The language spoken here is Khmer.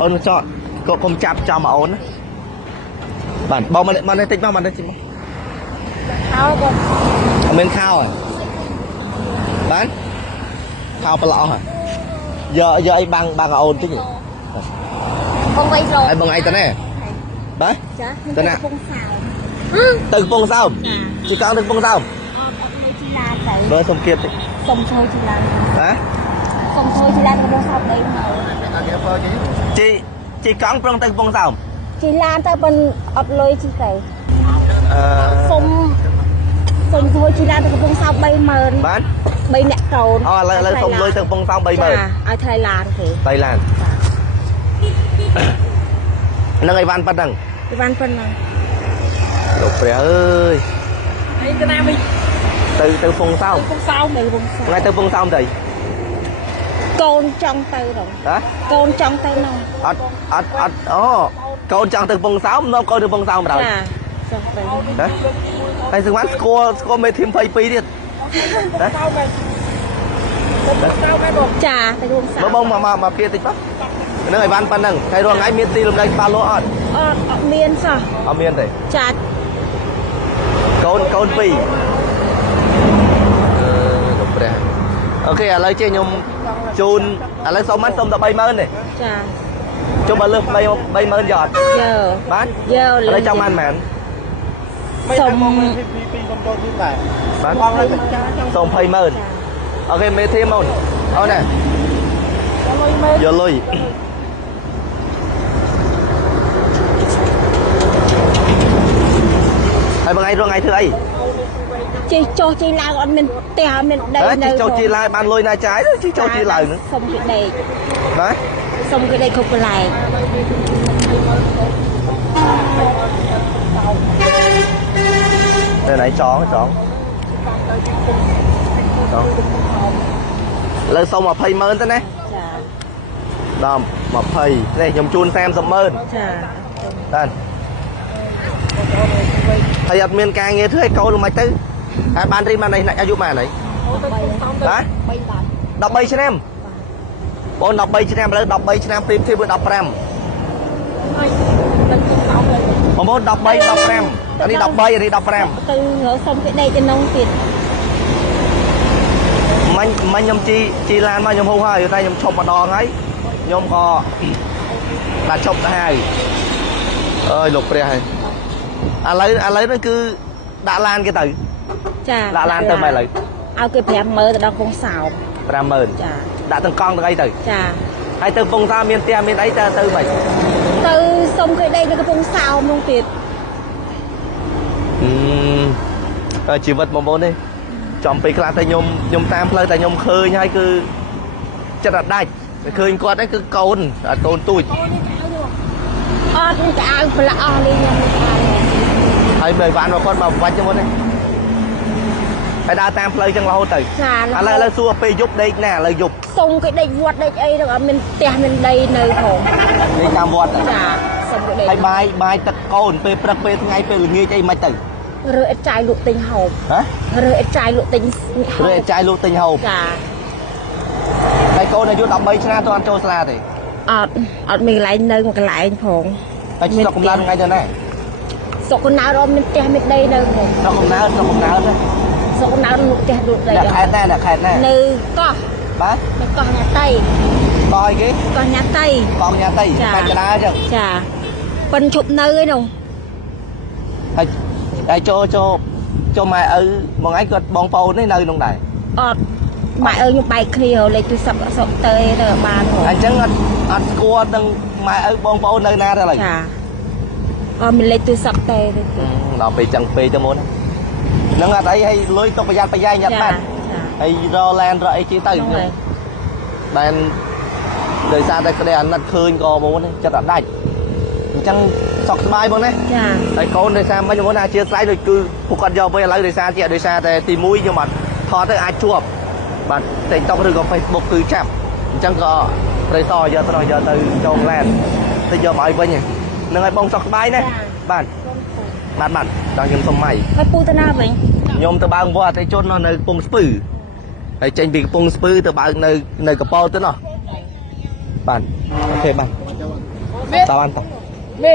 អូនចោតក៏កុំចាប់ចាំអូនបាទបងមកនេះតិចមកតិចមកខោបងអត់មានខោហ៎បាទខោប្រឡោះហ៎យកអីបាំងអូនតិចបងវៃលោហើយបងអីទៅណែបាទចាទៅណាទៅកំពង់សោមជួយកោទៅកំពង់សោមបើសុំគៀបតិចសុំជួយជីឡានហ៎សុំជួយជីឡានកំពង់សោមដីជីកង់ប្រងទៅកំពង់សោមជីឡានទៅមិនអត់លុយជីទៅសុំជួយជីឡានទៅកំពង់សោម 30000 បាទ 3 អ្នកកូនឥឡូវសុំលុយទៅកំពង់សោម 30000ឲ្យថ្លៃឡានគេថ្លៃឡាននឹងអីវ៉ាន់ប៉ុណ្ណឹងអីវ៉ាន់ប៉ុណ្ណឹងលោកព្រះអើយអីទៅណាមិញទៅកំពង់សោមថ្ងៃទៅកំពង់សោមទៅកូនចង់ទៅហ្នឹងហ៎កូនចង់ទៅហ្នឹងអត់អូកូនចង់ទៅកំពង់សោមនាំកូនទៅកំពង់សោមបណ្ដោយចាចង់ទៅហ៎ហើយសង្វាន់ស្គាល់មេធាម22ទៀតហ៎ចាទៅកំពង់សោមបងមកពីតិចប៉ុនឹងអីវ៉ាន់ប៉ុណ្ណឹងថ្ងៃរងថ្ងៃមានទីលំនៅច្បាស់លាស់អត់មានសោះអត់មានទេចាកូន2លោកព្រះអូខេឥឡូវចេះខ្ញុំជូនឥឡូវសុំតែ 30000 ទេចាចុះបើលើស 30000 យកអត់យកបានយកឥឡូវចង់បានប៉ុន្មានសុំពីកូនចូលទីបាទបានសុំ 20000 អូខេមេធាមអូនណាយកលុយហើយបងឯងរងថ្ងៃធ្វើអីចេះចុះចេះឡើងអត់មានផ្ទះអត់មានដីនៅចុះចេះឡើងបានលុយណាចាយចេះចុះចេះឡើងហ្នឹងសុំគេដេកបាទសុំគេដេកគ្រប់កន្លែងតែណៃចងលើសុំ 20000 ទៅណាចាដល់20នេះខ្ញុំជូន 30000 ចាបាទហើយអត់មានការងារធ្វើឲ្យកូនមិនទៅហើយបានរីបានអាយុប៉ុន្មានហើយបាទ13ឆ្នាំបង13ឆ្នាំឥឡូវ13ឆ្នាំព្រៀបធៀបvới 15បងប្អូន13 15អានេះ13អានេះ15ទៅសុំគេដេកទៅក្នុងទៀតមិញខ្ញុំជីឡានមកខ្ញុំហូរហើយតែខ្ញុំឈប់ម្ដងហើយខ្ញុំក៏បានឈប់ទៅហើយអើយលោកព្រះហើយឥឡូវនេះគឺដាក់ឡានគេទៅចាដាក់ឡានទៅមកឥឡូវឲ្យគេ50000ទៅដល់កំពង់សោម50000ចាដាក់ទាំងកង់ទាំងអីទៅចាហើយទៅកំពង់សោមមានផ្ទះមានអីទៅមិនទៅសុំគេដេកនៅកំពង់សោមនោះទៀតជីវិតបងប្អូននេះចំពេលខ្លះតែខ្ញុំតាមផ្លូវតែខ្ញុំឃើញហើយគឺចិត្តអត់ដាច់ឃើញគាត់ហ្នឹងគឺកូនអត់កូនទូចអត់កៅប្រឡាក់អស់លេងខ្ញុំហើយមើលបានមកគាត់មកបាច់ចឹងមុននេះហើយដើរតាមផ្លូវចឹងរហូតទៅចាឥឡូវសួរពេលយប់ដេកណាឥឡូវយប់សុំគេដេកវត្តដេកអីហ្នឹងអត់មានផ្ទះមានដីនៅផងដេកតាមវត្តចាសុំគេដេកហើយបាយទឹកកូនពេលព្រឹកពេលថ្ងៃពេលល្ងាចអីមិនទៅរើអិតចាយលក់ទិញហូបហ៎រើអិតចាយលក់ទិញរើអិតចាយលក់ទិញហូបចាហើយកូនអាយុ13ឆ្នាំទៅអត់ចូលសាលាទេអត់មានកន្លែងនៅមួយកន្លែងផងហើយស្រុកកំណើតថ្ងៃទៅណាស្រុកកំណើតអត់មានផ្ទះមានដីនៅផងស្រុកកំណើតស្រុកកំណើតលោកផ្ទះលោកដីខេត្តណាខេត្តណានៅកោះបាទនៅកោះញ៉ាតៃកោះអីគេកោះញ៉ាតៃកោះញ៉ាតៃខេត្តកណ្ដាលចឹងចាប៉ិនឈប់នៅឯនោះហើយចូលម៉ែឪបងឯងគាត់បងប្អូននេះនៅក្នុងដែរអត់ម៉ែឪខ្ញុំបែកគ្នាលេខទូរស័ព្ទសុកទៅបានអញ្ចឹងអត់ស្គាល់នឹងម៉ែឪបងប្អូននៅណាទេឡើយចាអត់មានលេខទូរស័ព្ទទេដល់ពេលចឹងពេកទៅមុននឹងអត់អីឲ្យលុយទុកប្រយ័ត្នប្រយែងយ៉ាត់បាត់ហើយរឡានរអីជិះទៅបានដោយសារតែក្តីអាណិតឃើញក៏មុនចិត្តអត់ដាច់អញ្ចឹងសុខសប្បាយបងណាចាហើយកូនដោយសារមិញមុនអាជាស្រ័យដូចគឺពួកគាត់យកទៅឥឡូវដោយសារតែទី1ខ្ញុំអត់ថតទៅអាចជាប់បាទ TikTok ឬក៏ Facebook គឺចាប់អញ្ចឹងក៏ប្រេសយកទៅចងឡានទៅយកមកឲ្យវិញហ្នឹងហើយបងសុខសប្បាយណាបាទដល់ខ្ញុំសុំម៉ៃហើយពូទៅណាវិញខ្ញុំទៅបើកវត្តអតិជននៅកំពង់ស្ពឺហើយចេញពីកំពង់ស្ពឺទៅបើកនៅកប៉ោលទៅណោះបាទអូខេបាទ tao ăn tao មេ